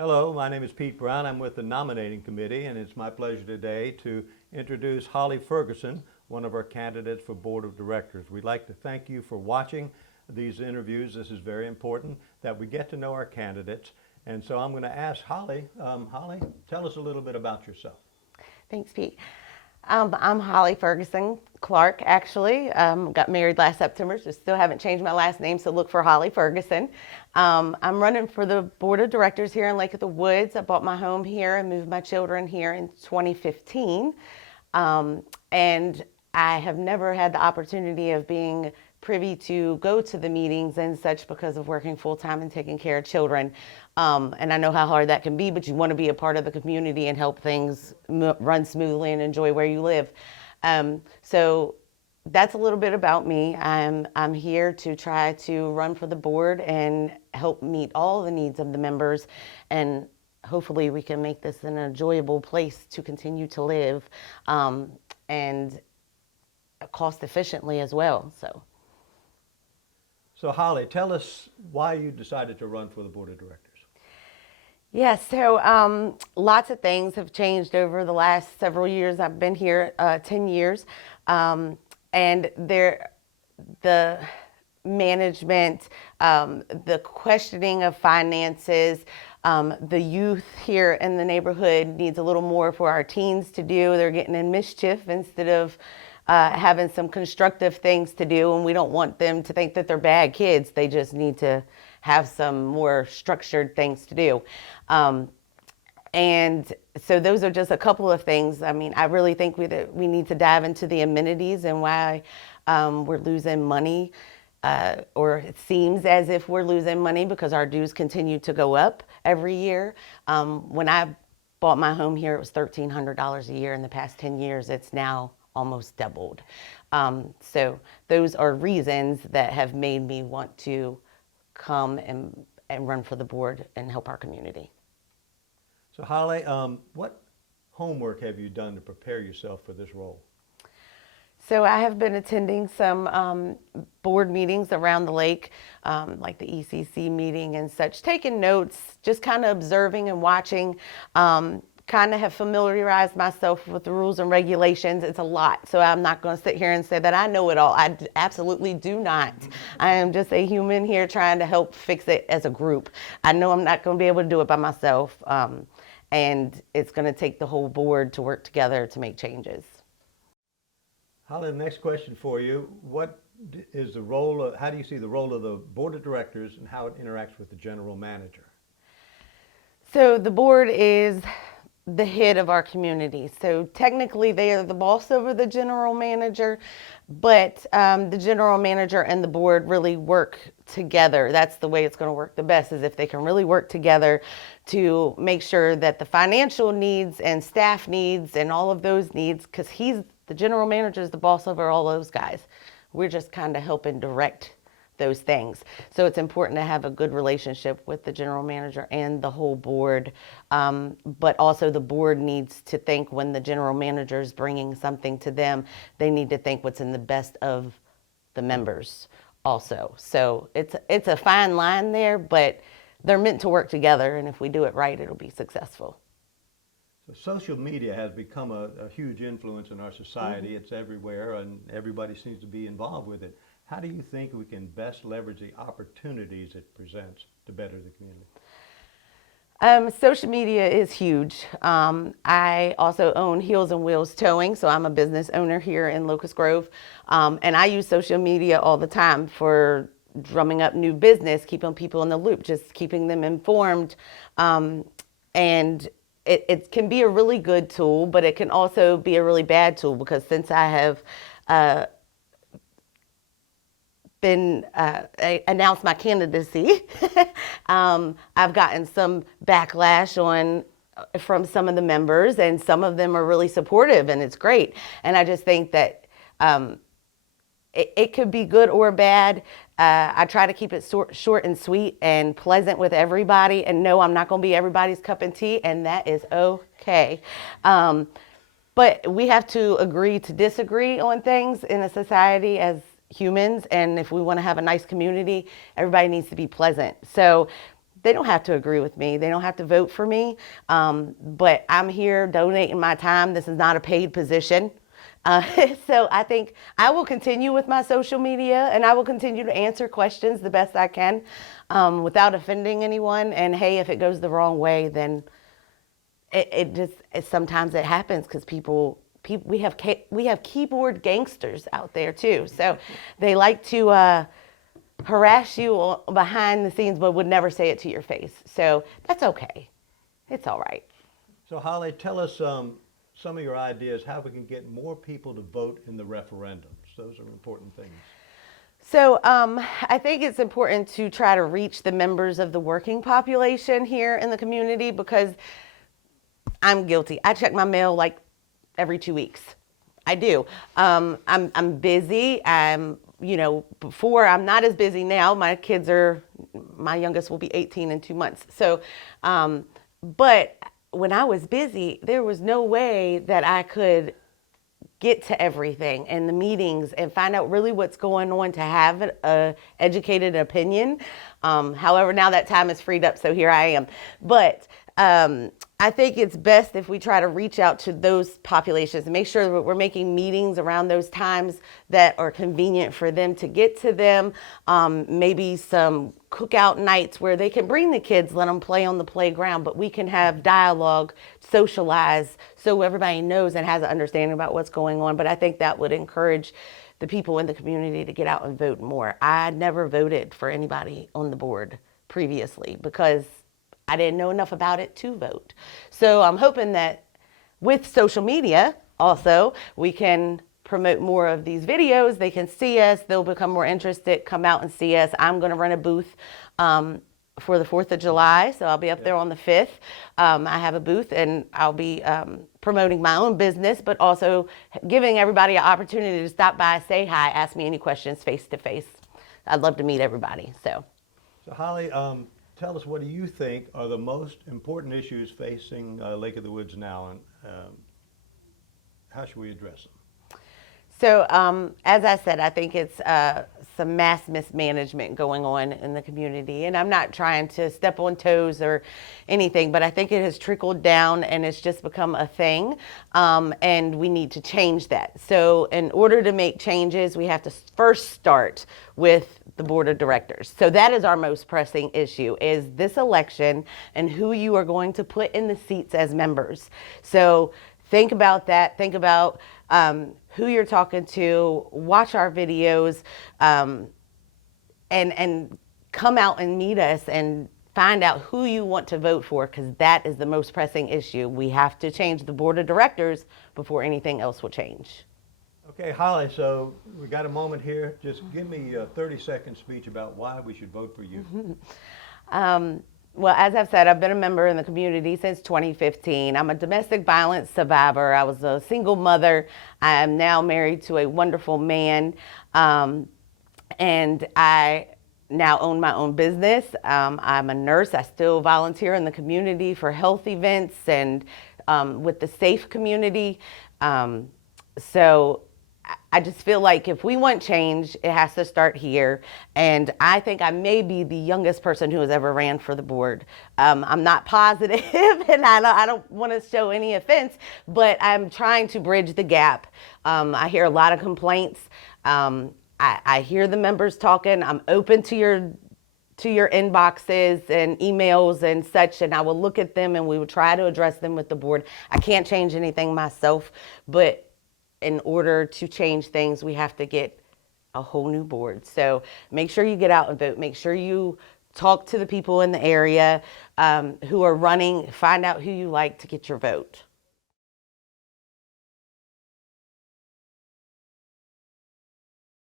Hello, my name is Pete Brown. I'm with the nominating committee, and it's my pleasure today to introduce Holly Ferguson, one of our candidates for board of directors. We'd like to thank you for watching these interviews. This is very important that we get to know our candidates. And so I'm going to ask Holly, Holly, tell us a little bit about yourself. Thanks, Pete. I'm Holly Ferguson Clark, actually. Got married last September, so still haven't changed my last name, so look for Holly Ferguson. I'm running for the board of directors here in Lake of the Woods. I bought my home here and moved my children here in 2015. And I have never had the opportunity of being privy to go to the meetings and such because of working full-time and taking care of children. And I know how hard that can be, but you want to be a part of the community and help things run smoothly and enjoy where you live. So that's a little bit about me. I'm here to try to run for the board and help meet all the needs of the members, and hopefully we can make this an enjoyable place to continue to live, and cost efficiently as well. So Holly, tell us why you decided to run for the board of directors. Yes, so lots of things have changed over the last several years. I've been here 10 years, and the management, the questioning of finances, the youth here in the neighborhood needs a little more for our teens to do. They're getting in mischief instead of having some constructive things to do, and we don't want them to think that they're bad kids. They just need to have some more structured things to do. And so those are just a couple of things. I mean, I really think we need to dive into the amenities and why we're losing money, or it seems as if we're losing money because our dues continue to go up every year. When I bought my home here, it was $1,300 a year. In the past 10 years, it's now almost doubled. So those are reasons that have made me want to come and run for the board and help our community. So Holly, what homework have you done to prepare yourself for this role? So I have been attending some board meetings around the lake, like the ECC meeting and such, taking notes, just kind of observing and watching, kind of have familiarized myself with the rules and regulations. It's a lot, so I'm not going to sit here and say that I know it all. I absolutely do not. I am just a human here trying to help fix it as a group. I know I'm not going to be able to do it by myself, and it's going to take the whole board to work together to make changes. Holly, the next question for you, what is the role of, how do you see the role of the board of directors and how it interacts with the general manager? So the board is the head of our community. So technically they are the boss over the general manager, but the general manager and the board really work together. That's the way it's going to work the best, is if they can really work together to make sure that the financial needs and staff needs and all of those needs, because the general manager is the boss over all those guys. We're just kind of helping direct those things. So it's important to have a good relationship with the general manager and the whole board. But also the board needs to think, when the general manager is bringing something to them, they need to think what's in the best of the members also. So it's a fine line there, but they're meant to work together, and if we do it right, it'll be successful. So social media has become a huge influence in our society. It's everywhere, and everybody seems to be involved with it. How do you think we can best leverage the opportunities it presents to better the community? Social media is huge. I also own Heels and Wheels Towing, so I'm a business owner here in Locust Grove. And I use social media all the time for drumming up new business, keeping people in the loop, just keeping them informed. And it can be a really good tool, but it can also be a really bad tool, because since I have announced my candidacy, I've gotten some backlash from some of the members, and some of them are really supportive, and it's great. And I just think that it could be good or bad. I try to keep it short and sweet and pleasant with everybody, and no, I'm not going to be everybody's cup of tea, and that is okay. But we have to agree to disagree on things in a society as humans, and if we want to have a nice community, everybody needs to be pleasant. So they don't have to agree with me. They don't have to vote for me. But I'm here donating my time. This is not a paid position. Uh, so I think I will continue with my social media, and I will continue to answer questions the best I can without offending anyone. And hey, if it goes the wrong way, then sometimes it happens because we have keyboard gangsters out there too. So they like to harass you behind the scenes, but would never say it to your face. So that's okay. It's all right. So Holly, tell us some of your ideas how we can get more people to vote in the referendums. Those are important things. So I think it's important to try to reach the members of the working population here in the community, because I'm guilty. I check my mail like every 2 weeks. I do. I'm busy. Before, I'm not as busy now. My youngest will be 18 in 2 months. So, but when I was busy, there was no way that I could get to everything in the meetings and find out really what's going on to have a educated opinion. However, now that time is freed up, so here I am. But I think it's best if we try to reach out to those populations and make sure that we're making meetings around those times that are convenient for them to get to them. Maybe some cookout nights where they can bring the kids, let them play on the playground, but we can have dialogue, socialize, so everybody knows and has an understanding about what's going on. But I think that would encourage the people in the community to get out and vote more. I never voted for anybody on the board previously because I didn't know enough about it to vote. So I'm hoping that with social media also, we can promote more of these videos. They can see us, they'll become more interested, come out and see us. I'm gonna run a booth for the 4th of July, so I'll be up there on the 5th. I have a booth and I'll be promoting my own business, but also giving everybody an opportunity to stop by, say hi, ask me any questions face to face. I'd love to meet everybody, so. So Holly, tell us, what do you think are the most important issues facing Lake of the Woods now, and how should we address them? So as I said, I think it's some mass mismanagement going on in the community. And I'm not trying to step on toes or anything, but I think it has trickled down and it's just become a thing. And we need to change that. So in order to make changes, we have to first start with the board of directors. So that is our most pressing issue, is this election and who you are going to put in the seats as members. So think about that. Think about who you're talking to, watch our videos, and come out and meet us and find out who you want to vote for, because that is the most pressing issue. We have to change the board of directors before anything else will change. Okay, Holly, so we got a moment here. Just give me a 30-second speech about why we should vote for you. Well, as I've said, I've been a member in the community since 2015. I'm a domestic violence survivor. I was a single mother. I am now married to a wonderful man, and I now own my own business. I'm a nurse. I still volunteer in the community for health events and with the SAFE community. So I just feel like if we want change, it has to start here. And I think I may be the youngest person who has ever ran for the board. I'm not positive, and I don't want to show any offense, but I'm trying to bridge the gap. I hear a lot of complaints. I hear the members talking. I'm open to your inboxes and emails and such, and I will look at them and we will try to address them with the board. I can't change anything myself, but in order to change things, we have to get a whole new board. So make sure you get out and vote. Make sure you talk to the people in the area who are running. Find out who you like to get your vote.